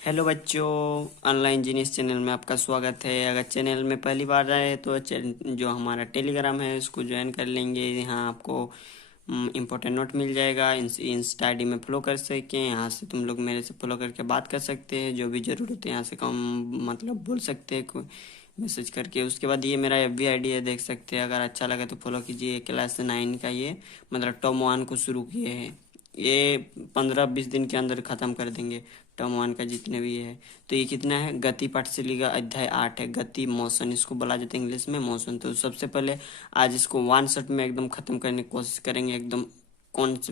Hello बच्चों, online genius channel में आपका स्वागत है। अगर चैनल में पहली बार आए तो जो हमारा टेलीग्राम है उसको ज्वाइन कर लेंगे। यहाँ आपको इम्पोर्टेंट नोट मिल जाएगा। इंस्टा आईडी में फॉलो कर सकें। यहाँ से तुम लोग मेरे से फॉलो करके बात कर सकते हैं। जो भी ज़रूरत है यहाँ से कम मतलब बोल सकते हैं कोई मैसेज करके। उसके बाद ये मेरा एफ बी आई डी है, देख सकते हैं। अगर अच्छा लगे तो फॉलो कीजिए। क्लास 9 का ये मतलब टर्म 1 को शुरू किए हैं। ये 15-20 दिन के अंदर ख़त्म कर देंगे टर्म 1 का जितने भी है। तो ये कितना है, गति पाठशाली का अध्याय 8 है। गति, मोशन इसको बोला जाता है इंग्लिश में, मोशन। तो सबसे पहले आज इसको वन शॉट में एकदम ख़त्म करने की कोशिश करेंगे, एकदम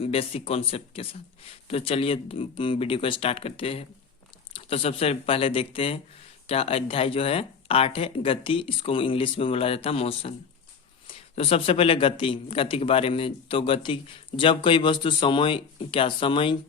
बेसिक कॉन्सेप्ट के साथ। तो चलिए वीडियो को स्टार्ट करते हैं। तो सबसे पहले देखते हैं क्या अध्याय जो है 8 है, गति। इसको इंग्लिश में बोला जाता है मोशन। तो सबसे पहले गति, गति के बारे में। तो गति, जब कोई वस्तु समय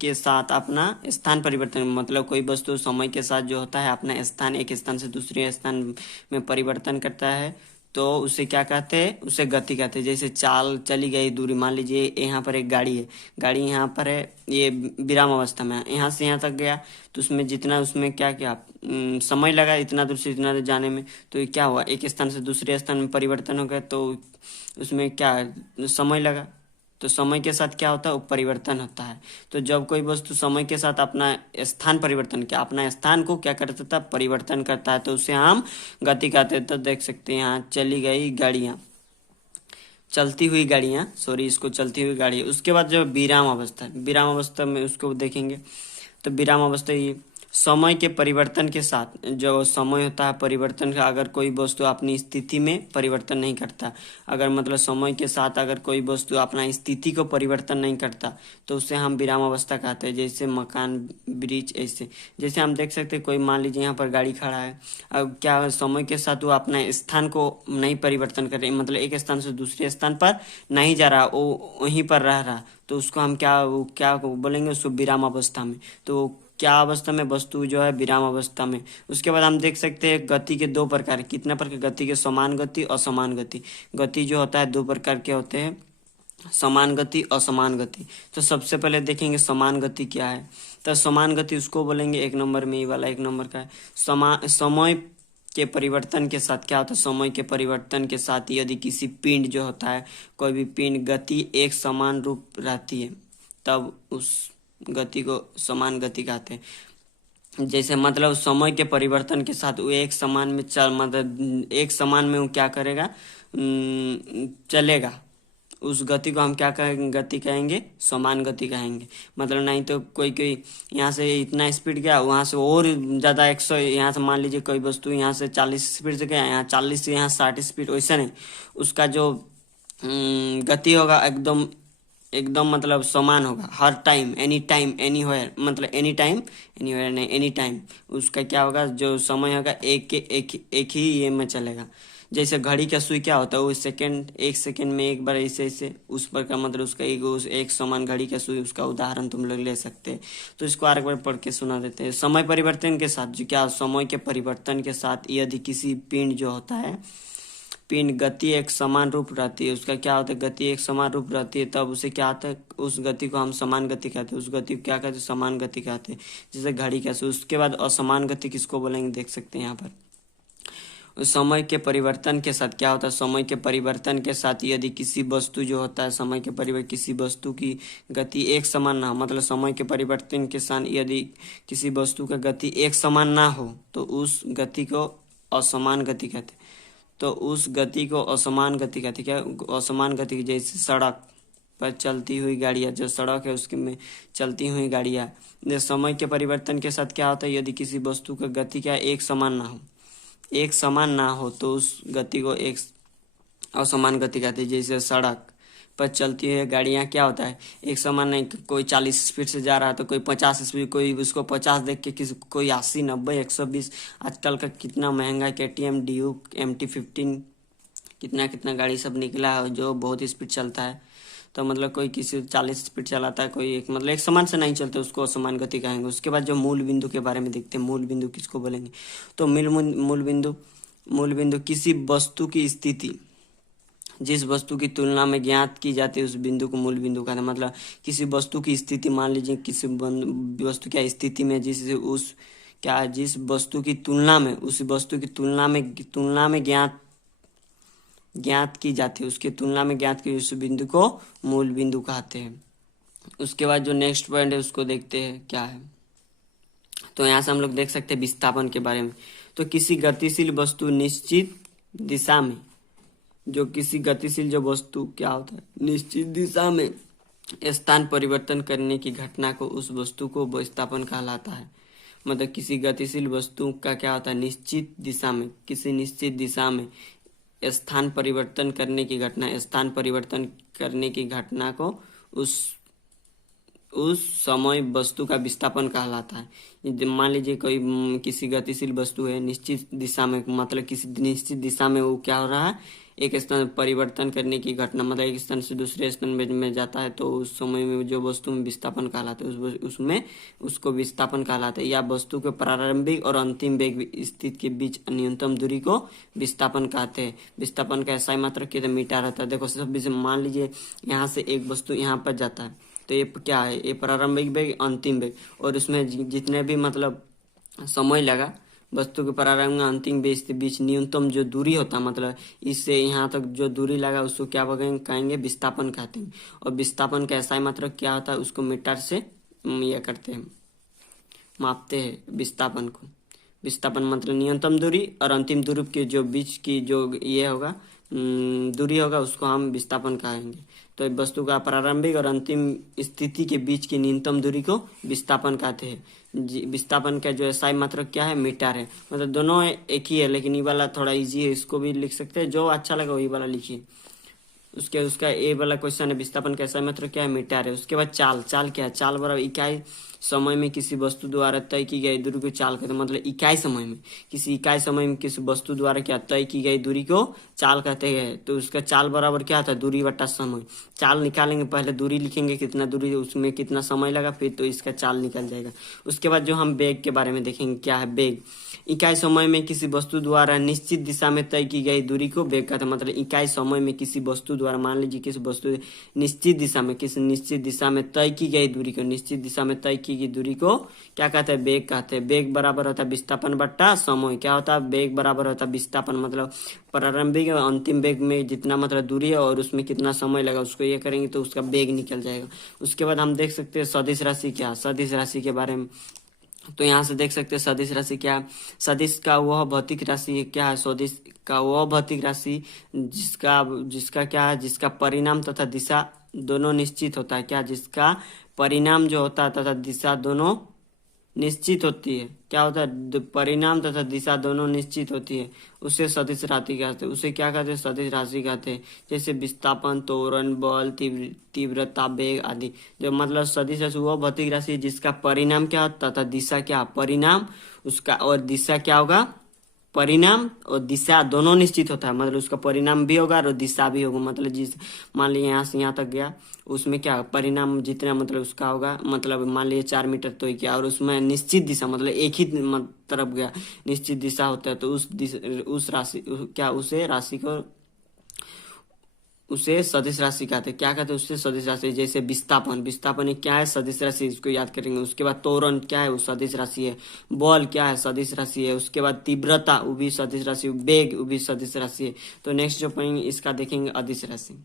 के साथ अपना स्थान परिवर्तन, मतलब कोई वस्तु समय के साथ जो होता है अपना स्थान, एक स्थान से दूसरे स्थान में परिवर्तन करता है, तो उसे क्या कहते हैं, उसे गति कहते हैं। जैसे चाल चली गई दूरी, मान लीजिए यहाँ पर एक गाड़ी है, गाड़ी यहाँ पर है, ये विराम अवस्था में है, यहाँ से यहाँ तक गया। तो उसमें जितना उसमें क्या क्या समय लगा इतना दूर से इतना दूर जाने में, तो ये क्या हुआ, एक स्थान से दूसरे स्थान में परिवर्तन हो गया। तो उसमें क्या समय लगा। तो समय के साथ क्या होता है, वो परिवर्तन होता है। तो जब कोई वस्तु समय के साथ अपना स्थान परिवर्तन किया, अपना स्थान को क्या करता था, परिवर्तन करता है, तो उसे हम गति कहते हैं। तो देख सकते हैं यहाँ चली गई गाड़ियाँ, चलती हुई गाड़ियाँ, सॉरी, इसको चलती हुई गाड़ी। उसके बाद जो विराम अवस्था, विराम अवस्था में उसको देखेंगे। तो विराम अवस्था ये समय के परिवर्तन के साथ, जो समय होता है परिवर्तन का, अगर कोई वस्तु अपनी स्थिति में परिवर्तन नहीं करता, अगर मतलब समय के साथ अगर कोई वस्तु अपना स्थिति को परिवर्तन नहीं करता, तो उसे हम विराम अवस्था कहते हैं। जैसे मकान, ब्रिज, ऐसे। जैसे हम देख सकते हैं कोई मान लीजिए यहाँ पर गाड़ी खड़ा है, अब क्या समय के साथ वो अपना स्थान को नहीं परिवर्तन कर रही, मतलब एक स्थान से दूसरे स्थान पर नहीं जा रहा, वो वहीं पर रह रहा, तो उसको हम क्या बोलेंगे, उसको विराम अवस्था में। तो क्या अवस्था में, वस्तु जो है विराम अवस्था में। उसके बाद हम देख सकते हैं गति के दो प्रकार, कितना प्रकार, गति के समान गति, असमान गति। गति जो होता है दो प्रकार के होते हैं, समान गति, असमान गति। तो सबसे पहले देखेंगे समान गति क्या है। तो समान गति उसको बोलेंगे, एक नंबर में ये वाला एक नंबर का है। समय के परिवर्तन के साथ क्या होता है, समय के परिवर्तन के साथ यदि किसी पिंड जो होता है, कोई भी पिंड गति एक समान रूप रहती है, तब उस गति को समान गति कहते हैं। जैसे मतलब समय के परिवर्तन के साथ वो एक समान में चल, मतलब एक समान में वो क्या करेगा, चलेगा। उस गति को हम क्या कहेंगे, गति कहेंगे, समान गति कहेंगे। मतलब नहीं तो कोई कोई यहाँ से इतना स्पीड गया, वहाँ से और ज़्यादा 100, यहाँ से मान लीजिए कोई वस्तु यहाँ से 40 स्पीड से गया, यहाँ 40 से यहाँ 60 स्पीड, वैसा नहीं। उसका जो गति होगा एकदम एकदम मतलब समान होगा हर time, any time anywhere, मतलब एनी टाइम एनी वेयर नहीं, एनी टाइम। उसका क्या होगा, जो समय होगा एक ही ये में चलेगा। जैसे घड़ी का सुई क्या होता है, वो सेकंड, एक सेकंड में एक बार ऐसे ऐसे, उस पर का मतलब उसका एक समान घड़ी का सुई, उसका उदाहरण तुम लोग ले सकते हैं। तो इसको और एक बार पढ़ के सुना देते हैं। समय परिवर्तन के साथ, जो क्या, समय के परिवर्तन के साथ यदि किसी पिंड जो होता है, पिंड गति एक समान रूप रहती है, उसका क्या होता है, गति एक समान रूप रहती है, तब उसे क्या होता है, उस गति को हम समान गति कहते हैं। उस गति को क्या कहते हैं, समान गति कहते हैं। जैसे घड़ी कैसे। उसके बाद असमान गति किसको बोलेंगे, देख सकते हैं यहाँ पर। समय के परिवर्तन के साथ क्या होता है, समय के परिवर्तन के साथ यदि किसी वस्तु जो होता है, समय के परिवर्तन, किसी वस्तु की गति एक समान ना हो, मतलब समय के परिवर्तन के साथ यदि किसी वस्तु का गति एक समान ना हो, तो उस गति को असमान गति कहते हैं। तो उस गति को असमान गति कहते हैं। क्या असमान गति, जैसे सड़क पर चलती हुई गाड़ियाँ, जो सड़क है उसके में चलती हुई गाड़ियाँ। जैसे समय के परिवर्तन के साथ क्या होता है, यदि किसी वस्तु का गति क्या एक समान ना हो, एक समान ना हो, तो उस गति को एक असमान गति कहते हैं। जैसे सड़क पर चलती हुई गाड़ियाँ क्या होता है, एक समान नहीं, कोई 40 स्पीड से जा रहा है तो कोई 50 स्पीड, कोई उसको 50 देख के किसी कोई 80, 90, 120। आजकल का कितना महंगा KTM, ड्यूक, MT-15, कितना कितना गाड़ी सब निकला है जो बहुत स्पीड चलता है। तो मतलब कोई किसी 40 स्पीड चलाता है, कोई एक, मतलब एक समान से नहीं चलते, उसको असमान गति कहेंगे। उसके बाद जो मूल बिंदु के बारे में देखते हैं, मूल बिंदु किसको बोलेंगे। तो मूल बिंदु किसी वस्तु की स्थिति, जिस वस्तु की तुलना में ज्ञात की जाती है उस बिंदु को मूल बिंदु कहते हैं। मतलब किसी वस्तु की स्थिति, मान लीजिए किसी वस्तु क्या स्थिति में, जिससे उस क्या, जिस वस्तु की तुलना में, उस वस्तु की तुलना में ज्ञात की जाती है, उसकी तुलना में ज्ञात की उस बिंदु को मूल बिंदु कहते हैं। उसके बाद जो नेक्स्ट पॉइंट है उसको देखते हैं क्या है। तो यहाँ से हम लोग देख सकते हैं विस्थापन के बारे में। तो किसी गतिशील वस्तु निश्चित दिशा में, जो किसी गतिशील जो वस्तु क्या होता है, निश्चित दिशा में स्थान परिवर्तन करने की घटना को, उस वस्तु को विस्थापन कहलाता है। मतलब किसी गतिशील वस्तु का क्या होता है, निश्चित दिशा में, किसी निश्चित दिशा में स्थान परिवर्तन करने की घटना, स्थान परिवर्तन करने की घटना को उस समय वस्तु का विस्थापन कहलाता है। मान लीजिए कोई किसी गतिशील वस्तु है, निश्चित दिशा में, मतलब किसी निश्चित दिशा में वो क्या हो रहा है, एक स्थान परिवर्तन करने की घटना, मतलब एक स्थान से दूसरे स्थान में जाता है, तो उस समय में जो वस्तु में विस्थापन कहलाता है, उसमें उसको विस्थापन कहलाता है। या वस्तु के प्रारंभिक और अंतिम वेग स्थिति के बीच न्यूनतम दूरी को विस्थापन कहते हैं। विस्थापन का SI मात्रक कितने मीटर रहता है। देखो सब, मान लीजिए यहाँ से एक वस्तु यहाँ पर जाता है, तो ये क्या है, ये प्रारंभिक वेग, अंतिम वेग, और उसमें जितने भी मतलब समय लगा वस्तु के प्रारंभ में अंतिम वेग के बीच न्यूनतम जो दूरी होता है, मतलब इससे यहाँ तक जो दूरी लगा उसको क्या कहेंगे, विस्थापन कहते हैं। और विस्थापन का SI मात्रक क्या होता है, उसको मीटर से यह करते हैं, मापते हैं विस्थापन को। विस्थापन मतलब न्यूनतम दूरी और अंतिम दूरी के जो बीच की जो ये होगा दूरी होगा, उसको हम विस्थापन कहेंगे। तो वस्तु का प्रारंभिक और अंतिम स्थिति के बीच की न्यूनतम दूरी को विस्थापन कहते हैं। विस्थापन का जो SI मात्रक क्या है, मीटर है। मतलब दोनों एक ही है, लेकिन ये वाला थोड़ा इजी है, इसको भी लिख सकते हैं, जो अच्छा लगा वही वाला लिखिए। उसका ए वाला क्वेश्चन है, विस्थापन का SI मात्रक क्या है, मीटर है। उसके बाद चाल क्या है, चाल बराबर इकाई समय में किसी वस्तु द्वारा तय की गई दूरी को चाल कहते हैं। मतलब इकाई समय में, किसी इकाई समय में किसी वस्तु द्वारा क्या तय की गई दूरी को चाल कहते हैं। तो उसका चाल बराबर क्या होता है, दूरी बटा समय। चाल निकालेंगे, पहले दूरी लिखेंगे, कितना दूरी, उसमें कितना समय लगा, फिर तो इसका चाल निकल जाएगा। उसके बाद जो हम वेग के बारे में देखेंगे, क्या है वेग, इकाई समय में किसी वस्तु द्वारा निश्चित दिशा में तय की गई दूरी को वेग कहते हैं। मतलब इकाई समय में किसी वस्तु द्वारा, मान लीजिए किसी वस्तु निश्चित दिशा में, किसी निश्चित दिशा में तय की गई दूरी को, निश्चित दिशा में तय की गई दूरी को क्या कहते हैं, वेग कहते हैं। वेग बराबर होता है विस्थापन बट्टा समय। क्या होता है, वेग बराबर होता है विस्थापन, मतलब प्रारंभिक और अंतिम वेग में जितना मतलब दूरी है और उसमें कितना समय लगा, उसको ये करेंगे तो उसका वेग निकल जाएगा। उसके बाद हम देख सकते हैं सदिश राशि क्या, सदिश राशि के बारे में। तो यहाँ से देख सकते हैं सदिश राशि क्या है। सदिश का वह भौतिक राशि क्या है, सदिश का वह भौतिक राशि जिसका क्या है, जिसका परिणाम तथा दिशा दोनों निश्चित होता है। क्या, जिसका परिणाम जो होता है तथा दिशा दोनों निश्चित होती है। क्या होता है, परिणाम तथा दिशा दोनों निश्चित होती है, उसे सदिश राशि कहते हैं। उसे क्या कहते हैं, सदिश राशि कहते हैं। जैसे विस्थापन, त्वरण, बल, तीव्रता, वेग आदि। जो मतलब सदिश राशि वो भौतिक राशि है जिसका परिणाम क्या होता है तथा दिशा क्या, परिणाम उसका और दिशा क्या होगा, परिणाम और दिशा दोनों निश्चित होता है। मतलब उसका परिणाम भी होगा और दिशा भी होगा। मतलब जिस मान लीजिए यहाँ से यहाँ तक गया, उसमें क्या परिणाम जितना मतलब उसका होगा, मतलब मान लीजिए 4 मीटर तो क्या, और उसमें निश्चित दिशा मतलब एक ही तरफ गया, निश्चित दिशा होता है। तो उस राशि क्या, उसे सदिश राशि कहते हैं। क्या कहते हैं, उससे सदिश राशि। जैसे विस्थापन क्या है, सदिश राशि, इसको याद करेंगे। उसके बाद त्वरण क्या है, वो सदिश राशि है। बल क्या है, सदिश राशि है। उसके बाद तीव्रता वो भी सदिश राशि, वेग वो भी सदिश राशि है। तो नेक्स्ट जो पॉइंट इसका देखेंगे अदिश राशि।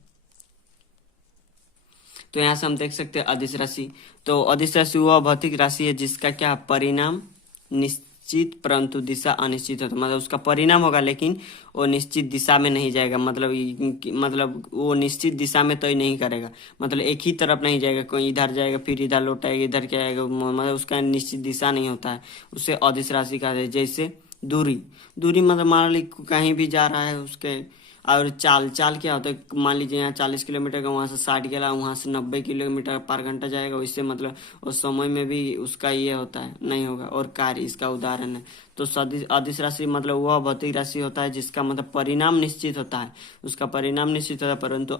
तो यहाँ से हम देख सकते हैं अदिश राशि। तो अदिश राशि वह भौतिक राशि है जिसका क्या, परिणाम निश्चित परंतु दिशा अनिश्चित होता है। मतलब उसका परिणाम होगा लेकिन वो निश्चित दिशा में नहीं जाएगा। मतलब वो निश्चित दिशा में तय नहीं करेगा। मतलब एक ही तरफ नहीं जाएगा, कोई इधर जाएगा फिर इधर लौटाएगा, इधर क्या आएगा, मतलब उसका निश्चित दिशा नहीं होता है। उसे अदिश राशि कहते हैं। जैसे दूरी मतलब मान लीजिए कहीं भी जा रहा है उसके। और चाल क्या होता है, मान लीजिए यहाँ 40 किलोमीटर का, वहाँ से 60 गेला, वहाँ से 90 किलोमीटर पर घंटा जाएगा। इससे मतलब उस समय में भी उसका ये होता है, नहीं होगा। और कार्य इसका उदाहरण है। तो अदिश राशि मतलब वह भौतिक राशि होता है जिसका मतलब परिणाम निश्चित होता है, उसका परिणाम निश्चित होता है परंतु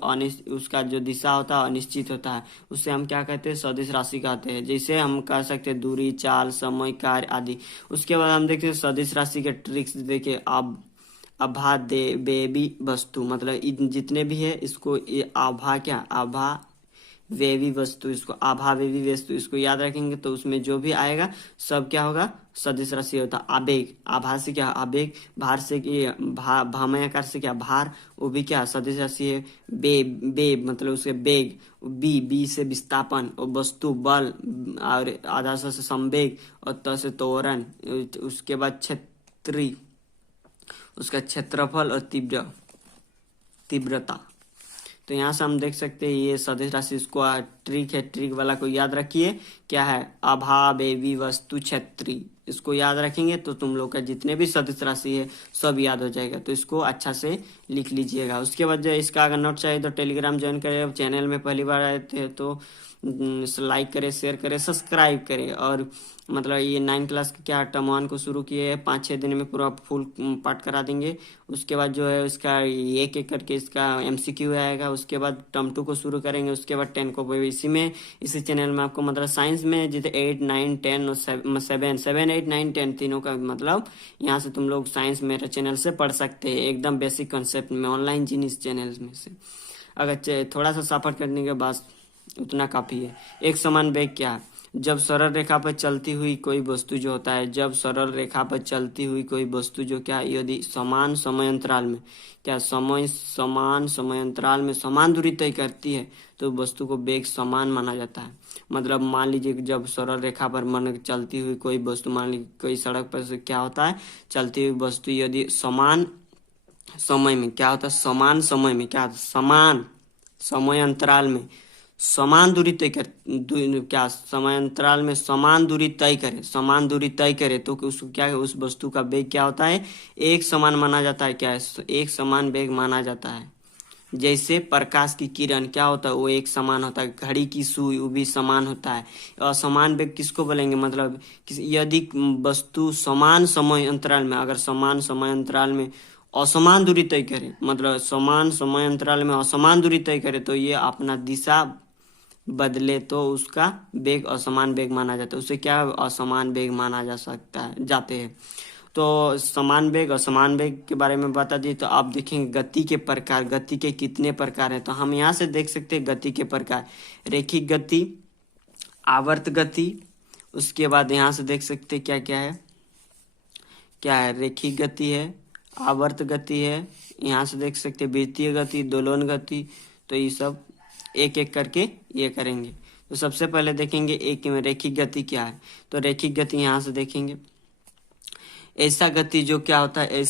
उसका जो दिशा होता है अनिश्चित होता है। उससे हम क्या कहते हैं, सदिश राशि कहते हैं। जैसे हम कह सकते हैं दूरी, चाल, समय, कार्य आदि। उसके बाद हम देखते हैं सदिश राशि के ट्रिक्स। देखिए आभा बेबी वस्तु, मतलब जितने भी है इसको आभा वेवी वस्तु, इसको आभावेवी वस्तु, इसको याद रखेंगे तो उसमें जो भी आएगा सब क्या होगा, सदिश राशि होता है। आवेग, आभा से क्या आवेग, भार से भामय आकार से क्या भार, वो भी क्या सदिश राशि है। बे बे मतलब उसके बेग, बी से विस्थापन, और वस्तु बल, और आधा से संवेग, और त से त्वरण, उसके बाद क्षेत्री, उसका क्षेत्रफल और तीव्रता। तो यहाँ से हम देख सकते हैं ये सदिश राशि, इसको ट्रिक है, ट्रिक वाला को याद रखिए, क्या है, अभावेवी वस्तु क्षेत्री, इसको याद रखेंगे तो तुम लोग का जितने भी सदिश राशि है सब याद हो जाएगा। तो इसको अच्छा से लिख लीजिएगा। उसके बाद जो इसका अगर नोट चाहिए तो टेलीग्राम ज्वाइन करें। चैनल में पहली बार आए थे तो लाइक करें, शेयर करें, सब्सक्राइब करें। और मतलब ये 9 क्लास के क्या टर्म 1 को शुरू किए, 5-6 दिन में पूरा फुल पाठ करा देंगे। उसके बाद जो है उसका एक एक करके इसका MCQ आएगा। उसके बाद टर्म 2 को शुरू करेंगे। उसके बाद 10 को इसी चैनल में आपको मतलब साइंस में जितने 8, 9, 10 और 7, 8, 9, 10 तीनों का मतलब यहाँ से तुम लोग साइंस मेरे चैनल से पढ़ सकते हैं, एकदम बेसिक कॉन्सेप्ट में, ऑनलाइन जीनियस चैनल में से। अगर थोड़ा सा सफर करने के बाद उतना काफी है। एक समान वेग क्या है, जब सरल रेखा पर चलती हुई कोई वस्तु जो होता है, जब सरल रेखा पर चलती हुई कोई वस्तु जो क्या, यदि समान समय अंतराल में क्या समान समय अंतराल में समान दूरी तय करती है तो वस्तु को वेग समान माना जाता है। मतलब मान लीजिए कि जब सरल रेखा पर मन चलती हुई कोई वस्तु, मान लीजिए कोई सड़क पर से क्या होता है, चलती हुई वस्तु यदि समान समय में क्या होता है, समान समय में क्या, समान समय अंतराल में समान दूरी तय कर क्या समय अंतराल में समान दूरी तय करे तो उसको क्या है, उस वस्तु का वेग क्या होता है, एक समान माना जाता है। क्या है, एक समान वेग माना जाता है। जैसे प्रकाश की किरण क्या होता है, वो एक समान होता है। घड़ी की सुई वो भी समान होता है। असमान वेग किसको बोलेंगे, मतलब यदि वस्तु समान समय अंतराल में, अगर समान समय अंतराल में असमान दूरी तय करे, मतलब समान समय अंतराल में असमान दूरी तय करे तो ये अपना दिशा बदले तो उसका वेग असमान वेग माना जाता है। उसे क्या असमान वेग माना जा सकता है जाते हैं। तो समान वेग असमान वेग के बारे में बता दिए। तो आप देखेंगे गति के प्रकार, गति के कितने प्रकार हैं। तो हम यहाँ से देख सकते हैं गति के प्रकार, रेखिक गति, आवर्त गति। उसके बाद यहाँ से देख सकते हैं क्या क्या है, रेखिक गति है, आवर्त गति है, यहाँ से देख सकते हैं वृत्तीय गति, दोलन गति। तो ये सब एक एक करके ये करेंगे। तो सबसे पहले देखेंगे एक में रेखिक गति क्या है। तो रेखिक गति यहाँ से देखेंगे, ऐसा गति जो क्या होता है,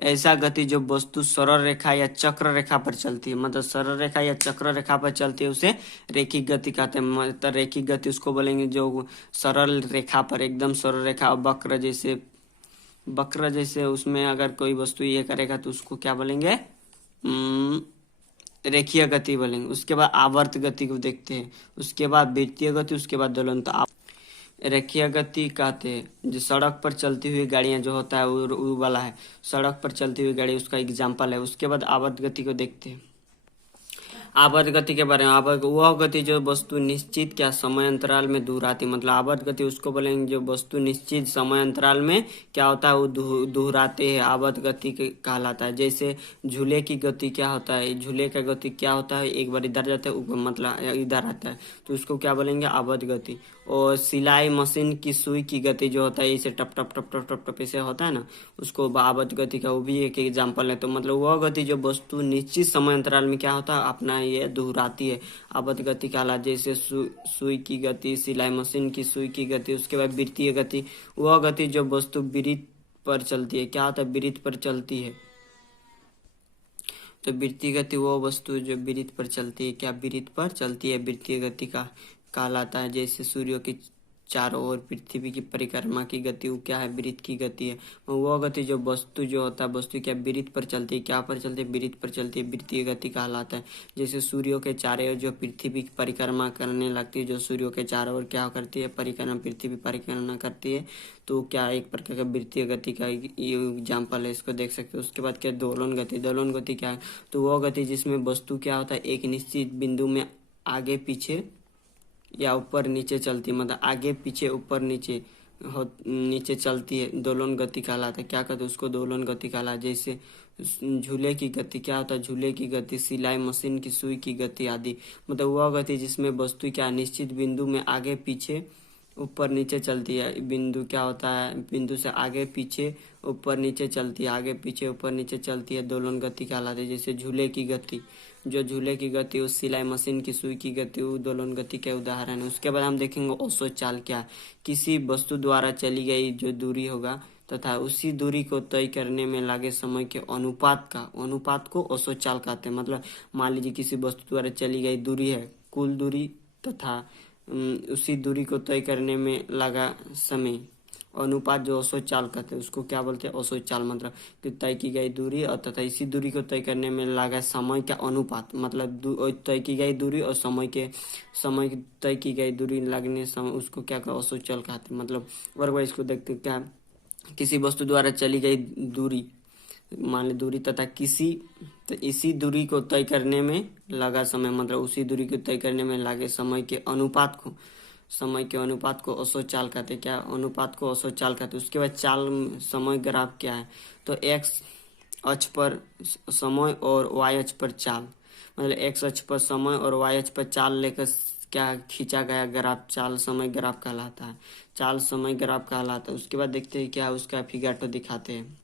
ऐसा गति जो वस्तु सरल रेखा या चक्र रेखा पर चलती है, मतलब सरल रेखा या चक्र रेखा पर चलती है उसे रेखिक गति कहते हैं। मतलब रेखिक गति उसको बोलेंगे जो सरल रेखा पर, एकदम सरल रेखा, वक्र जैसे उसमें अगर कोई वस्तु ये करेगा तो उसको क्या बोलेंगे, रेखीय गति बोलेंगे। उसके बाद आवर्त गति को देखते हैं, उसके बाद वृत्तीय गति, उसके बाद दोलन। तो रेखीय गति कहते हैं जो सड़क पर चलती हुई गाड़ियां जो होता है वो वाला है, सड़क पर चलती हुई गाड़ी उसका एग्जाम्पल है। उसके बाद आवर्त गति को देखते हैं। आवर्त गति के बारे में, आवर्त वह गति जो वस्तु निश्चित क्या समय अंतराल में दोहराती, मतलब आवर्त गति उसको बोलेंगे जो वस्तु निश्चित समय अंतराल में क्या होता है वो दोहराते हैं, आवर्त गति कहलाता है। जैसे झूले की गति क्या होता है, झूले का गति क्या होता है, एक बार इधर जाता है मतलब इधर आता है तो उसको क्या बोलेंगे, आवर्त गति। और सिलाई मशीन की सुई की गति जो होता है इसे टप टप टप टप टप टप ऐसे होता है ना, उसको आवर्त गति का वो भी एक एग्जाम्पल है। तो मतलब वह गति जो वस्तु निश्चित समय अंतराल में क्या होता है अपना ये दोहराती है, आवर्त गति कहलाती है। जैसे सुई की गति, सिलाई मशीन की सुई की गति। उसके बाद वृत्तीय गति, वह गति जो वस्तु वृत्त पर चलती है, क्या होता है, वृत्त पर चलती है। तो वृत्तीय गति वो वस्तु जो वृत्त पर चलती है, क्या वृत्त पर चलती है, वृत्तीय गति का कहलाता है। जैसे सूर्य की चारों ओर पृथ्वी की परिक्रमा की गति वो क्या है, वृत्त की गति है। वह गति जो वस्तु जो होता है, वस्तु क्या वृत्त पर चलती है, क्या पर चलती है, वृत्त पर चलती है, वृत्तीय गति कहलाता है। जैसे सूर्य के चारों ओर जो पृथ्वी की परिक्रमा करने लगती है, जो सूर्य के चारों ओर क्या करती है, परिक्रमा, पृथ्वी परिक्रमा करती है, तो क्या एक प्रकार का वृत्तीय गति का ये एग्जाम्पल है, इसको देख सकते हो। उसके बाद क्या दोलन गति, दोलन गति क्या है, तो वह गति जिसमें वस्तु क्या होता है एक निश्चित बिंदु में आगे पीछे या ऊपर नीचे चलती, मतलब आगे पीछे ऊपर नीचे नीचे चलती है दोलन गति कहलाता है। क्या कहते हैं उसको? दोलन गति कहलाता है। जैसे झूले की गति क्या होता है? झूले की गति, सिलाई मशीन की सुई की गति आदि। मतलब वह गति जिसमें वस्तु क्या निश्चित बिंदु में आगे पीछे ऊपर नीचे चलती है। बिंदु क्या होता है? बिंदु से आगे पीछे ऊपर नीचे चलती है, आगे पीछे ऊपर नीचे चलती है, दोलन गति कहलाती है। जैसे झूले की गति, जो झूले की गति, उस सिलाई मशीन की सुई की गति, वो दोलन गति के उदाहरण है। उसके बाद हम देखेंगे औसत चाल क्या है। किसी वस्तु द्वारा चली गई जो दूरी होगा तथा उसी दूरी को तय करने में लगे समय के अनुपात को औसत चाल कहते हैं। मतलब मान लीजिए किसी वस्तु द्वारा चली गई दूरी है, कुल दूरी तथा उसी दूरी को तय करने में लगा समय, अनुपात जो औसत चाल कहते हैं उसको क्या बोलते हैं? औसत चाल। मतलब कि तय की गई दूरी और तथा इसी दूरी को तय करने में लगा समय का अनुपात। मतलब तय की गई दूरी और समय की तय की गई दूरी लगने समय उसको क्या कहते? औसत चाल कहते हैं। मतलब वर्ग वाइज को देखते क्या, किसी वस्तु द्वारा चली गई दूरी, मान ली दूरी तथा इसी दूरी को तय करने में लगा समय, मतलब उसी दूरी को तय करने में लगे समय के अनुपात को औसत चाल कहते हैं। क्या? अनुपात को औसत चाल कहते हैं। उसके बाद चाल समय ग्राफ क्या है? तो एक्स अक्ष पर समय और वाई अक्ष पर चाल, मतलब एक्स अक्ष पर समय और वाई अक्ष पर चाल लेकर क्या खींचा गया ग्राफ चाल समय ग्राफ कहलाता है। चाल समय ग्राफ कहलाता है। उसके बाद देखते हैं क्या उसका फिगर तो दिखाते हैं।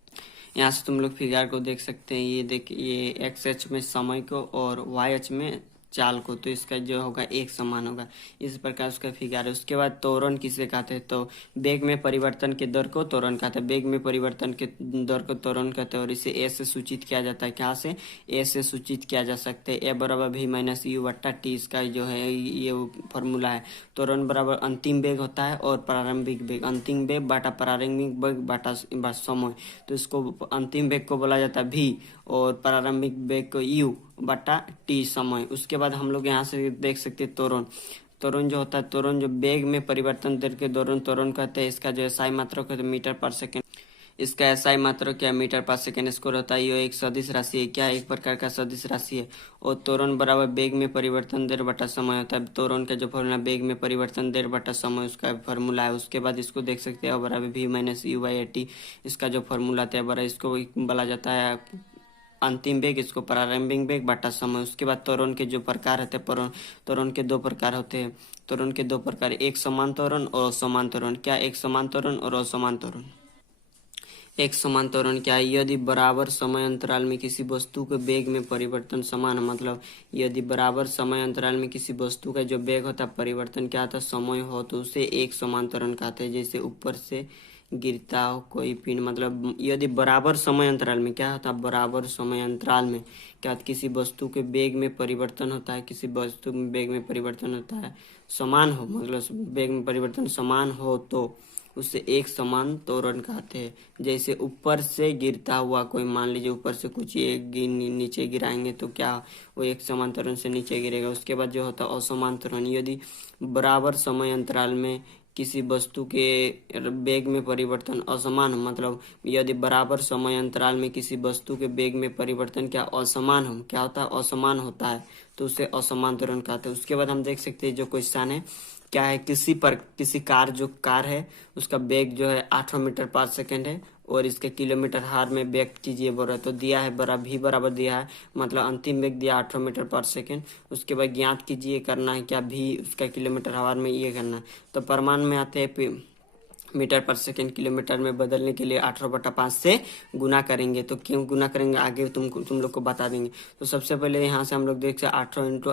यहाँ से तुम लोग फिगर को देख सकते हैं। ये एक्स अक्ष में समय को और वाई अक्ष में चाल को, तो इसका जो होगा एक समान होगा। इस प्रकार उसका फिगर है। उसके बाद त्वरण किसे कहते हैं? तो वेग में परिवर्तन के दर को त्वरण कहते हैं। वेग में परिवर्तन के दर को त्वरण कहते हैं और इसे ए से सूचित किया जाता है। क्या से? ए से सूचित किया जा सकता है। ए बराबर भी माइनस यू बट्टा टी, इसका जो है ये फॉर्मूला है। त्वरण बराबर अंतिम वेग होता है और प्रारंभिक वेग, अंतिम वेग बाटा प्रारंभिक वेग बाटा समय। तो इसको अंतिम वेग को बोला जाता है भी और प्रारंभिक वेग को यू बटा टी समय। उसके बाद हम लोग यहाँ से देख सकते हैं त्वरण जो होता है, त्वरण जो वेग में परिवर्तन दर के दौरान त्वरण कहते हैं। इसका जो एसआई मात्रक है मीटर पर सेकेंड, इसका एसआई मात्रक क्या? मीटर पर सेकेंड स्क्वायर होता है। ये एक सदिश राशि है। क्या? एक प्रकार का सदिश राशि है। और त्वरण बराबर वेग में परिवर्तन दर बटा समय होता है। त्वरण का जो फॉर्मूला वेग में परिवर्तन दर बटा समय उसका फॉर्मूला है। उसके बाद इसको देख सकते हैं बराबर भी माइनस यू बाई टी, इसका जो फॉर्मूला था बराबर इसको बोला जाता है अंतिम वेग, इसको प्रारंभिक वेग बटा समय। उसके बाद त्वरण के जो प्रकार रहते हैं, त्वरण के दो प्रकार होते हैं। त्वरण के दो प्रकार, एक समान त्वरण और असमान त्वरण। क्या? एक समान त्वरण और असमान त्वरण। एक समान त्वरण क्या है? यदि बराबर समय अंतराल में किसी वस्तु के वेग में परिवर्तन समान है, मतलब यदि बराबर समय अंतराल में किसी वस्तु का जो वेग होता है परिवर्तन क्या होता है? समय हो, तो उसे एक समान त्वरण कहते हैं। जैसे ऊपर से गिरता हो कोई पिंड, मतलब यदि बराबर समय अंतराल में क्या होता है? बराबर समय अंतराल में क्या किसी वस्तु के वेग में परिवर्तन होता है, किसी वस्तु में वेग में परिवर्तन होता है समान हो, मतलब वेग में परिवर्तन समान हो तो उसे एक समान त्वरण कहते हैं। जैसे ऊपर से गिरता हुआ कोई, मान लीजिए ऊपर से कुछ ये नीचे गिराएंगे तो क्या वो एक समान त्वरण से नीचे गिरेगा। उसके बाद जो होता है असमान त्वरण, यदि बराबर समय अंतराल में किसी वस्तु के वेग में परिवर्तन असमान हो, मतलब यदि बराबर समय अंतराल में किसी वस्तु के वेग में परिवर्तन क्या असमान हो, क्या होता है? असमान होता है, तो उसे असमान त्वरण कहते हैं। उसके बाद हम देख सकते हैं जो क्वेश्चन है क्या है, किसी कार है उसका वेग जो है 800 मीटर पर सेकेंड है और इसके किलोमीटर हार में व्यक्त कीजिए बोला, तो दिया है भी बराबर दिया है, मतलब अंतिम वेग दिया 800 मीटर पर सेकेंड। उसके बाद ज्ञात कीजिए करना है क्या? भी उसका किलोमीटर हार में ये करना है। तो प्रमाण में आते हैं मीटर पर सेकेंड किलोमीटर में बदलने के लिए 18/5 से गुना करेंगे। तो क्यों गुना करेंगे आगे तुम लोग को बता देंगे। तो सबसे पहले यहाँ से हम लोग देख सकते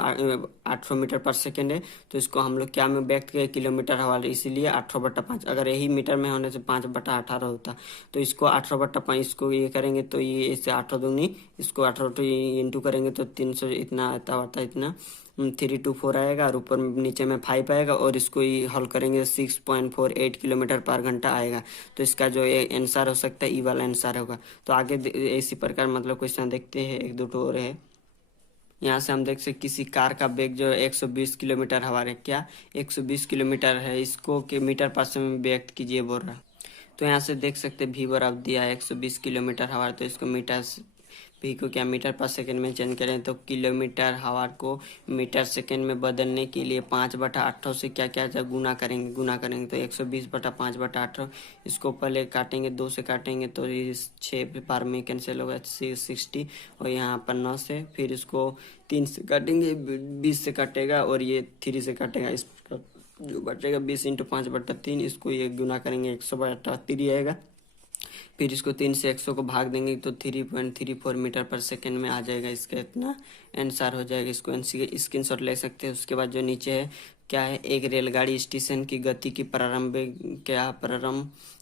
800 मीटर पर सेकेंड है, तो इसको हम लोग क्या में व्यक्त किए? किलोमीटर हवाले, इसीलिए 18/5। अगर यही मीटर में होने से 5/18 होता, तो इसको 18/5 इसको ये करेंगे तो ये इससे 8 दूनी, इसको 18 इंटू करेंगे तो 300 इतना आता होता है, इतना 324 आएगा और ऊपर नीचे में 5 आएगा और इसको ही हल करेंगे 6.48 किलोमीटर पर घंटा आएगा। तो इसका जो आंसर हो सकता है ई वाला आंसर होगा। तो आगे इसी प्रकार मतलब क्वेश्चन देखते हैं, एक दो और है। यहाँ से हम देख सकते किसी कार का वेग जो है 120 किलोमीटर हवा है, क्या 120 किलोमीटर है, इसको के मीटर पर समय व्यक्त कीजिए बोल रहा। तो यहाँ से देख सकते भी बराबर दिया है 120 किलोमीटर हवा, तो इसको भी को क्या मीटर पर सेकंड में चेंज करें तो किलोमीटर हावर को मीटर सेकंड में बदलने के लिए 5/8 से क्या क्या गुना करेंगे तो 120/5/8। इसको पहले काटेंगे, 2 से काटेंगे तो ये 6 बार में कैंसिल होगा 60, और यहाँ पर 9 से, फिर इसको 3 से काटेंगे 20 से काटेगा, और ये 3 से काटेगा। इस जो बचेगा 20 × 5/3, इसको ये गुना करेंगे 100/3 आएगा। फिर इसको 3 से 100 को भाग देंगे तो 3.34 मीटर पर सेकंड में आ जाएगा। इसका इतना आंसर हो जाएगा। इसको स्क्रीनशॉट ले सकते हैं। उसके बाद जो नीचे है क्या है, एक रेलगाड़ी स्टेशन की गति की प्रारंभ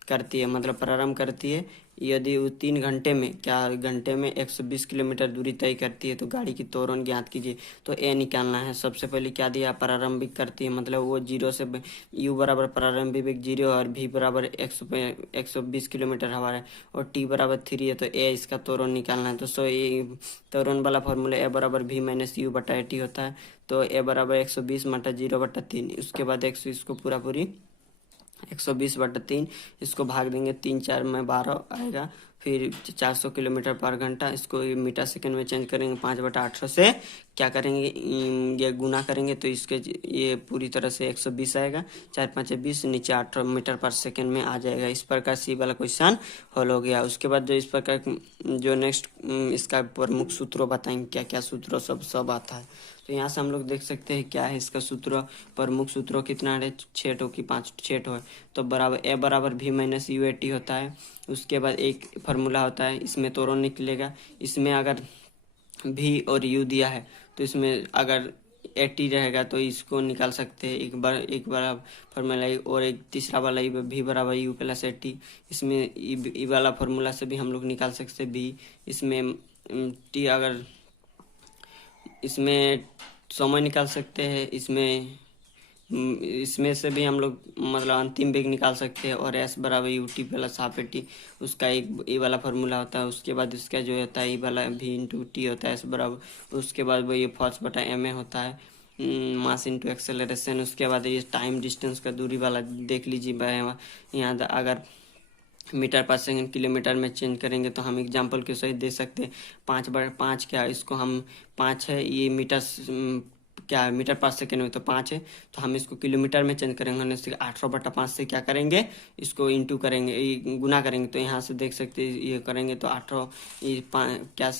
करती है, मतलब प्रारंभ करती है यदि वो 3 घंटे में 120 किलोमीटर दूरी तय करती है तो गाड़ी की त्वरण ज्ञात कीजिए। तो ए निकालना है। सबसे पहले क्या दिया, प्रारंभिक करती है, मतलब वो 0 से यू बराबर प्रारंभिक वेग 0 और भी बराबर 120 किलोमीटर हवा है और टी बराबर 3 है, तो ए इसका त्वरण निकालना है। तो ये त्वरण वाला फॉर्मूला ए बराबर भी माइनस यू बटा टी होता है। तो ए बराबर 120 बटा 0/3। उसके बाद इसको पूरी 120/3, इसको भाग देंगे 3 4 में 12 आएगा। फिर 400 किलोमीटर पर घंटा, इसको मीटर सेकंड में चेंज करेंगे 5/8 से क्या करेंगे, ये गुना करेंगे तो इसके ये पूरी तरह से 120 आएगा। 4 5 20, नीचे 8 मीटर पर सेकंड में आ जाएगा। इस प्रकार से वाला क्वेश्चन हल हो गया। उसके बाद जो इस प्रकार जो नेक्स्ट इसका प्रमुख सूत्रों बताएंगे, क्या क्या सूत्रों सब आता है। तो यहाँ से हम लोग देख सकते हैं क्या है इसका सूत्र। प्रमुख सूत्रों कितना है, 6 की 5 6 है। तो बराबर ए बराबर भी माइनस यू ए टी होता है। उसके बाद एक फार्मूला होता है, इसमें त्वरण निकलेगा। इसमें अगर भी और यू दिया है तो इसमें अगर 80 रहेगा तो इसको निकाल सकते हैं। एक बार फार्मूला, और एक तीसरा वाला भी बराबर यू प्लस 80। इसमें ई वाला फार्मूला से भी हम लोग निकाल सकते हैं भी। इसमें टी अगर इसमें समय निकाल सकते हैं। इसमें से भी हम लोग मतलब अंतिम वेग निकाल सकते हैं। और एस बराबर U T plus half A T, उसका एक ये वाला फार्मूला होता है। उसके बाद इसका जो होता है ये वाला भी इंटू टी होता है एस बराबर। उसके बाद वो ये फोर्स बटा एम ए होता है, मास इंटू एक्सेलरेशन। उसके बाद ये टाइम डिस्टेंस का दूरी वाला देख लीजिए। यहाँ अगर मीटर पर सेकंड किलोमीटर में चेंज करेंगे तो हम एग्जांपल के सहित दे सकते हैं। 5/5 क्या, इसको हम 5 है, ये मीटर क्या है, मीटर पर सेकेंड में तो 5 है, तो हम इसको किलोमीटर में चेंज करेंगे। 18/5 से क्या करेंगे, इसको इंटू करेंगे, गुना करेंगे। तो यहाँ से देख सकते हैं ये करेंगे तो 18 ये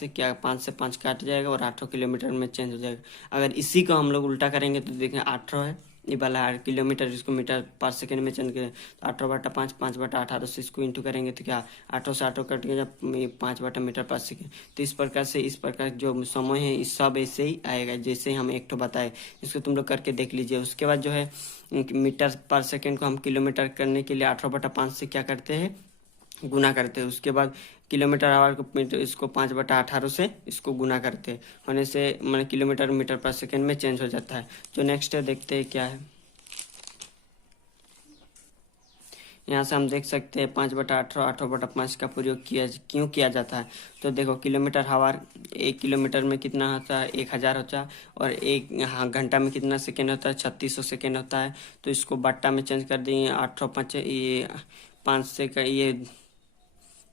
क्या 5 से 5 काट जाएगा और 18 किलोमीटर में चेंज हो जाएगा। अगर इसी को हम लोग उल्टा करेंगे तो देखें 18 है, ये वाला 8 किलोमीटर, इसको मीटर पर सेकंड में चेंज करें तो 18/5 5/18 से इसको इंटू करेंगे तो क्या 18 से 18 कट गया 5 मीटर पर सेकंड। तो इस प्रकार जो समय है इस सब ऐसे ही आएगा जैसे हम एक तो बताए। इसको तुम लोग करके देख लीजिए। उसके बाद जो है मीटर पर सेकंड को हम किलोमीटर करने के लिए 18/5 से क्या करते हैं, गुना करते हैं। उसके बाद किलोमीटर आवर को इसको 5/18 से इसको गुना करते हैं, होने से मतलब किलोमीटर मीटर पर सेकंड में चेंज हो जाता है। जो नेक्स्ट है देखते हैं क्या है। यहाँ से हम देख सकते हैं 5/18 8/5 का प्रयोग क्यों किया जाता है। तो देखो किलोमीटर हावर 1 किलोमीटर में कितना होता है 1000 होता है, और 1 घंटा में कितना सेकेंड होता है 3600 सेकेंड होता है। तो इसको बट्टा में चेंज कर दिए 8 5 ये 5 से ये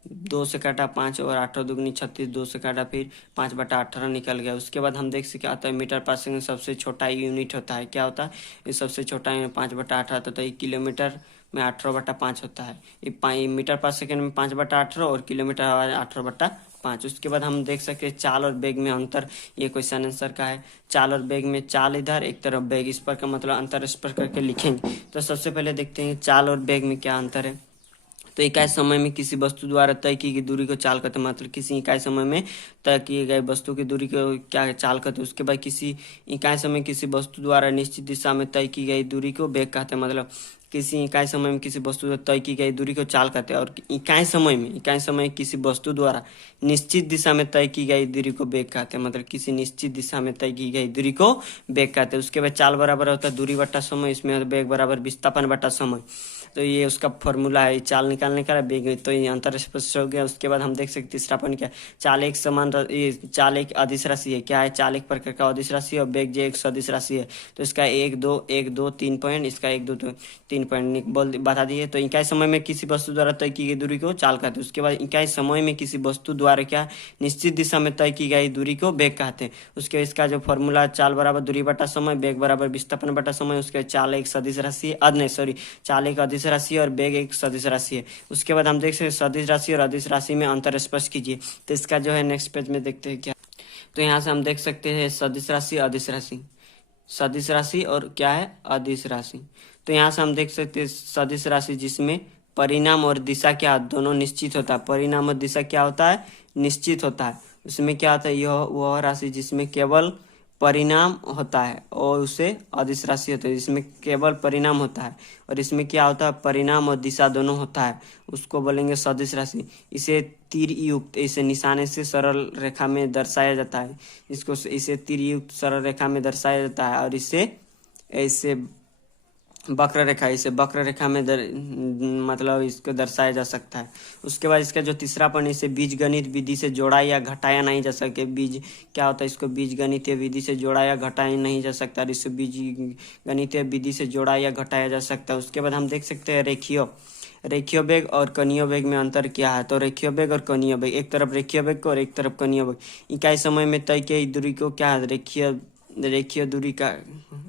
2 से काटा 5 और 8 दुगनी 36, 2 से काटा फिर 5/18 निकल गया। उसके बाद हम देख सकते आता है मीटर पर सेकंड सबसे छोटा यूनिट होता है, क्या होता है ये सबसे छोटा 5/18 होता है। ये किलोमीटर में 18/5 होता है। ये मीटर पर सेकंड में 5/18 और किलोमीटर 18/5। उसके बाद हम देख सकते हैं चाल और वेग में अंतर। ये क्वेश्चन आंसर का है। चाल और वेग में चाल इधर एक तरफ वेग इस पर का मतलब अंतर इस पर करके लिखेंगे। तो सबसे पहले देखते हैं चाल और वेग में क्या अंतर है। तो इकाई समय में किसी वस्तु द्वारा तय की गई दूरी को चाल कहते हैं, मतलब किसी इकाई समय में तय किए गए वस्तु की दूरी को क्या चाल कहते हैं। उसके बाद किसी इकाई समय किसी वस्तु द्वारा निश्चित दिशा में तय की गई दूरी को वेग कहते हैं, मतलब किसी इकाई समय में किसी वस्तु द्वारा तय की गई दूरी को चाल कहते हैं। और इकाई समय किसी वस्तु द्वारा निश्चित दिशा में तय की गई दूरी को वेग कहते हैं, मतलब किसी निश्चित दिशा में तय की गई दूरी को वेग कहते हैं। उसके बाद चाल बराबर होता है दूरी बटा समय, इसमें वेग बराबर विस्थापन बटा समय। तो ये उसका फॉर्मूला है चाल निकालने का बेग, तो ये अंतर स्पष्ट हो गया। उसके बाद हम देख सकते तीसरा पॉइंट क्या है, चाल एक समान ये चाल एक अदिश राशि है। क्या है, चाल एक प्रकार का अदिश राशि है और बेग जो एक सदिश राशि है। तो इसका 1 2 3 पॉइंट, इसका 1 2 3 पॉइंट बोल बता दिए। तो इकाई समय में किसी वस्तु द्वारा तय की गई दूरी को चाल कहते हैं। उसके बाद इकाई समय में किसी वस्तु द्वारा क्या निश्चित दिशा में तय की गई दूरी को बेग कहते हैं। उसके इसका जो फॉर्मूला चाल बराबर दूरी बटा समय, बेग बराबर विस्थापन बटा समय। उसके चाल एक सदिश राशि है, नहीं सॉरी, चाल एक अदिश राशि है और बेग एक सदिश राशि है। उसके बाद हम देख सकते सदिश राशि और अदिश राशि में अंतर स्पष्ट कीजिए। तो इसका जो है नेक्स्ट पेज में देखते हैं क्या। तो यहाँ से हम देख सकते हैं सदिश राशि अदिश राशि, सदिश राशि और क्या है अदिश राशि। तो यहाँ से हम देख सकते हैं सदिश राशि जिसमें परिणाम और दिशा क्या दोनों निश्चित होता है। परिणाम और दिशा क्या होता है, निश्चित होता है। उसमें क्या होता है, यह वह राशि जिसमें केवल परिणाम होता है और उसे अदिश राशि होता है, जिसमें केवल परिणाम होता है और इसमें क्या होता है परिणाम और दिशा दोनों होता है, उसको बोलेंगे सदिश राशि। इसे तीर युक्त इसे निशाने से सरल रेखा में दर्शाया जाता है। इसको इसे तीर युक्त सरल रेखा में दर्शाया जाता है और इसे ऐसे वक्र रेखा, इसे वक्र रेखा में मतलब इसको दर्शाया जा सकता है। उसके बाद इसका जो तीसरा पॉइंट, इसे बीजगणित विधि से जोड़ा या घटाया नहीं जा सकता। बीज क्या होता है, इसको बीजगणितीय विधि से जोड़ा या घटाया नहीं जा सकता, इसे बीजगणितीय विधि से जोड़ा या घटाया जा सकता है। उसके बाद हम देख सकते हैं रेखीय वेग और कणीय वेग में अंतर क्या है। तो रेखीय वेग और कणीय वेग, एक तरफ रेखीय वेग और एक तरफ कणीय वेग। इकाई समय में तय की दूरी को क्या है, रेखीय दूरी का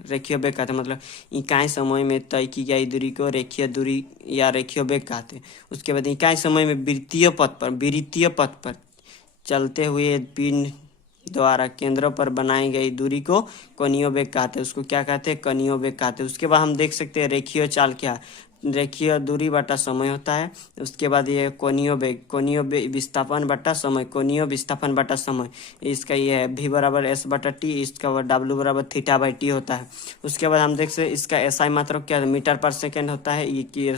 रेखीय वेग कहते हैं। मतलब इकाई समय में तय की गई दूरी को रेखीय दूरी या रेखीय वेग कहते हैं। उसके बाद इकाई समय में वृत्तीय पथ पर चलते हुए पिंड द्वारा केंद्रों पर बनाई गई दूरी को कणीय वेग कहते हैं। उसको क्या कहते हैं, कणीय वेग कहते हैं। उसके बाद हम देख सकते हैं रेखीय चाल क्या है, रेखीय दूरी बटा समय होता है। उसके बाद ये कोणीय विस्थापन बटा समय, कोणीय विस्थापन बटा समय। इसका ये है v बराबर s बटा टी, इसका w बराबर थीटा बाई टी होता है। उसके बाद हम देख सकते इसका एसआई मात्रक क्या है, मीटर पर सेकेंड होता है। ये कि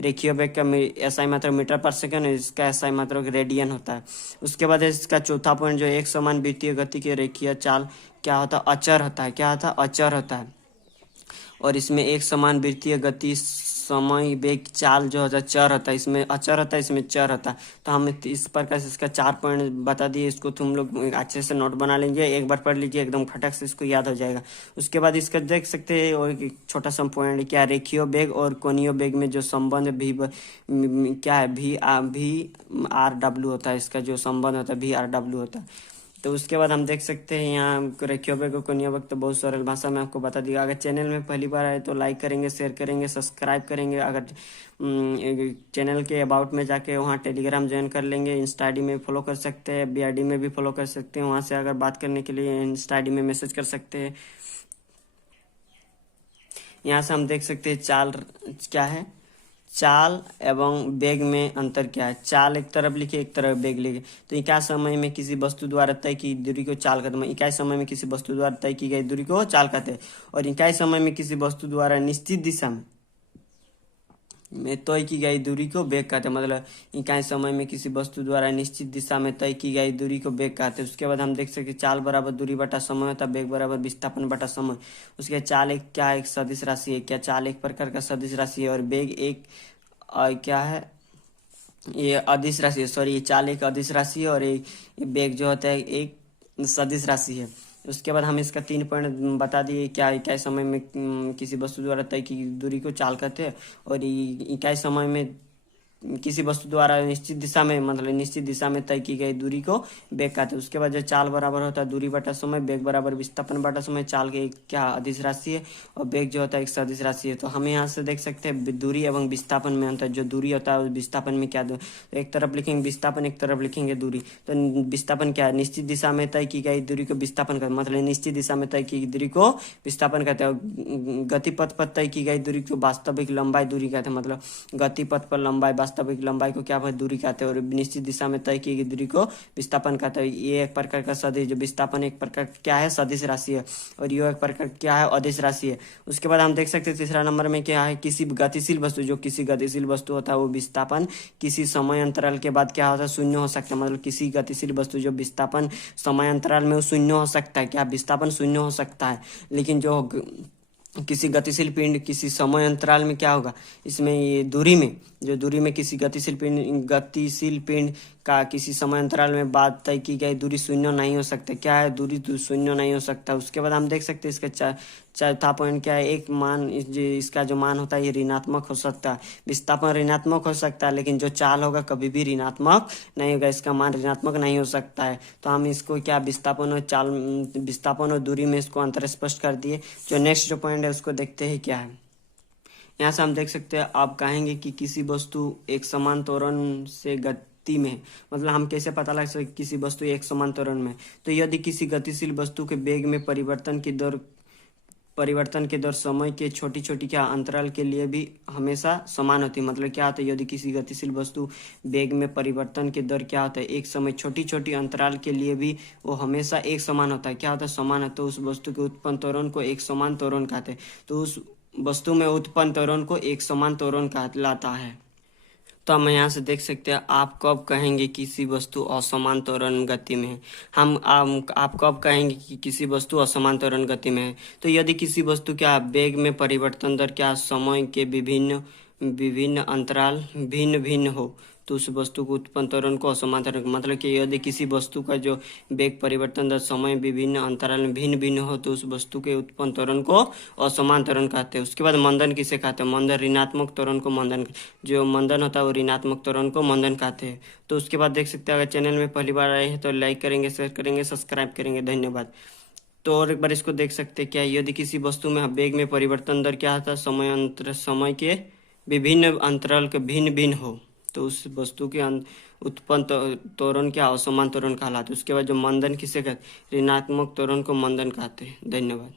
रेखीय वेग का एसआई मात्रक मीटर पर सेकेंड, इसका एसआई मात्रक रेडियन होता है। उसके बाद इसका चौथा पॉइंट जो एक समान वृत्तीय गति के रेखीय चाल क्या होता है, अचर होता है। क्या होता है, अचर होता है। और इसमें एक समान वृत्तीय गति समय वेग चाल जो होता है चर होता है, इसमें अचर होता है, इसमें चर होता है। तो हम इस प्रकार से इसका 4 पॉइंट बता दिए। इसको तुम लोग अच्छे से नोट बना लीजिए, एक बार पढ़ लीजिए, एकदम खटक से इसको याद हो जाएगा। उसके बाद इसका देख सकते हैं और एक छोटा सा पॉइंट क्या, रेखीय वेग और कोणीय वेग में जो संबंध भी क्या है, VRW होता है। इसका जो संबंध होता है VRW होता है। तो उसके बाद हम देख सकते हैं यहाँ रेखीय वेग और कोणीय वेग तो बहुत सरल भाषा में आपको बता दिया। अगर चैनल में पहली बार आए तो लाइक करेंगे, शेयर करेंगे, सब्सक्राइब करेंगे। अगर चैनल के अबाउट में जाके वहाँ टेलीग्राम ज्वाइन कर लेंगे, इंस्टा ID में फॉलो कर सकते हैं, BRD में भी फॉलो कर सकते हैं। वहाँ से अगर बात करने के लिए इंस्टा ID में मैसेज कर सकते हैं। यहाँ से हम देख सकते हैं चाल क्या है, चाल एवं वेग में अंतर क्या है। चाल एक तरफ लिखे, एक तरफ वेग लिखे। तो इकाई समय में किसी वस्तु द्वारा तय की दूरी को चाल कहते हैं। इकाई समय में किसी वस्तु द्वारा तय की गई दूरी को चाल कहते हैं। और इकाई समय में किसी वस्तु द्वारा निश्चित दिशा में तय की गई दूरी को वेग कहते हैं। मतलब इकाई समय में किसी वस्तु द्वारा निश्चित दिशा में तय की गई दूरी को वेग कहते हैं। उसके बाद हम देख सकते चाल बराबर दूरी बटा समय होता है, वेग बराबर विस्थापन बटा समय। उसके चाल एक क्या एक सदिश राशि है। क्या, चाल एक प्रकार का सदिश राशि है और वेग एक क्या है, ये अदिश राशि है। सॉरी, ये चाल एक अदिश राशि है और ये वेग जो होता है एक सदिश राशि है। उसके बाद हम इसका 3 पॉइंट बता दिए। क्या इकाई समय में किसी वस्तु द्वारा तय की दूरी को चाल कहते हैं और इकाई समय में किसी वस्तु द्वारा निश्चित दिशा में मतलब निश्चित दिशा में तय की गई दूरी को वेग कहते हैं। उसके बाद जो चाल बराबर होता है दूरी बटा समय, वेग बराबर विस्थापन बटा समय। चाल के क्या अदिश राशि है और वेग जो होता है एक सदिश राशि है। तो हम यहाँ से देख सकते हैं दूरी एवं विस्थापन में अंतर। जो दूरी होता है विस्थापन में क्या दो, तो एक तरफ लिखेंगे विस्थापन, एक तरफ लिखेंगे दूरी। तो विस्थापन क्या है, निश्चित दिशा में तय की गई दूरी को विस्थापन कहते हैं। मतलब निश्चित दिशा में तय की दूरी को विस्थापन कहते हैं। गतिपथ पर तय की गई दूरी को वास्तविक लंबाई दूरी कहते हैं। मतलब गतिपथ पर लंबाई वास्तविक लंबाई को क्या दूरी कहते हैं और निश्चित दिशा में तय की गई दूरी को विस्थापन कहते हैं। ये एक प्रकार का सदिश, जो विस्थापन एक प्रकार क्या है सदिश राशि है और ये एक प्रकार क्या है अदिश राशि है। उसके बाद हम देख सकते हैं तीसरा नंबर में क्या है, किसी गतिशील वस्तु, जो किसी गतिशील वस्तु होता है वो विस्थापन किसी समय अंतराल के बाद क्या होता है, शून्य हो सकता है। मतलब किसी गतिशील वस्तु जो विस्थापन समय अंतराल में वो शून्य हो सकता है। क्या, विस्थापन शून्य हो सकता है। लेकिन जो किसी गतिशील पिंड किसी समय अंतराल में क्या होगा, इसमें ये दूरी में किसी गतिशील पिंड का किसी समय अंतराल में बात तय की गई दूरी शून्य नहीं हो सकता। क्या है, दूरी शून्य नहीं हो सकता। उसके बाद हम देख सकते हैं इसका चौथा पॉइंट क्या है, एक मान इसका जो मान होता है ये ऋणात्मक हो सकता है। विस्थापन ऋणात्मक हो सकता है, लेकिन जो चाल होगा कभी भी ऋणात्मक नहीं होगा, इसका मान ऋणात्मक नहीं हो सकता है। तो हम इसको क्या विस्थापन और दूरी में इसको अंतर स्पष्ट कर दिए। जो नेक्स्ट जो पॉइंट है उसको देखते हैं क्या है। यहाँ से हम देख सकते हैं, आप कहेंगे कि किसी वस्तु एक समान त्वरण से गति में, मतलब हम कैसे पता लगा सकते किसी वस्तु एक समान त्वरण में। तो यदि किसी गतिशील वस्तु के वेग में परिवर्तन की दर समय के छोटी छोटी क्या अंतराल के लिए भी हमेशा समान होती है। मतलब क्या होता है, यदि किसी गतिशील वस्तु वेग में परिवर्तन की दर क्या होता है, एक समय छोटी छोटी अंतराल के लिए भी वो हमेशा एक समान होता है। क्या होता है, समान है। तो उस वस्तु के उत्पन्न त्वरण को एक समान त्वरण कहते हैं। तो उस वस्तु में उत्पन्न त्वरण को एक समान त्वरण कहलाता है। तो हम यहाँ से देख सकते हैं, आप कब कहेंगे किसी वस्तु असमान त्वरण गति में है। आप कब कहेंगे कि किसी वस्तु असमान त्वरण गति में है। तो यदि किसी वस्तु क्या वेग में परिवर्तन दर क्या समय के विभिन्न अंतराल भिन्न भिन्न हो, तो उस वस्तु को उत्पन्न त्वरण को असमान त्वरण, मतलब कि यदि किसी वस्तु का जो वेग परिवर्तन दर समय विभिन्न अंतराल में भिन्न भिन्न हो तो उस वस्तु के उत्पन्न त्वरण को असमान त्वरण कहते हैं। उसके बाद मंदन किसे कहते हैं, मंदन ऋणात्मक त्वरण को मंदन, जो मंदन होता है वो ऋणात्मक त्वरण को मंदन कहते हैं। तो उसके बाद देख सकते हैं, अगर चैनल में पहली बार आए हैं तो लाइक करेंगे, शेयर करेंगे, सब्सक्राइब करेंगे। धन्यवाद। तो और एक बार इसको देख सकते हैं, क्या यदि किसी वस्तु में वेग में परिवर्तन दर क्या होता है, समय के विभिन्न अंतराल के भिन्न भिन्न हो तो उस वस्तु के उत्पन्न त्वरण क्या असमान त्वरण कहलाते। उसके बाद जो मंदन किसे कहते, ऋणात्मक त्वरण को मंदन कहते हैं। धन्यवाद।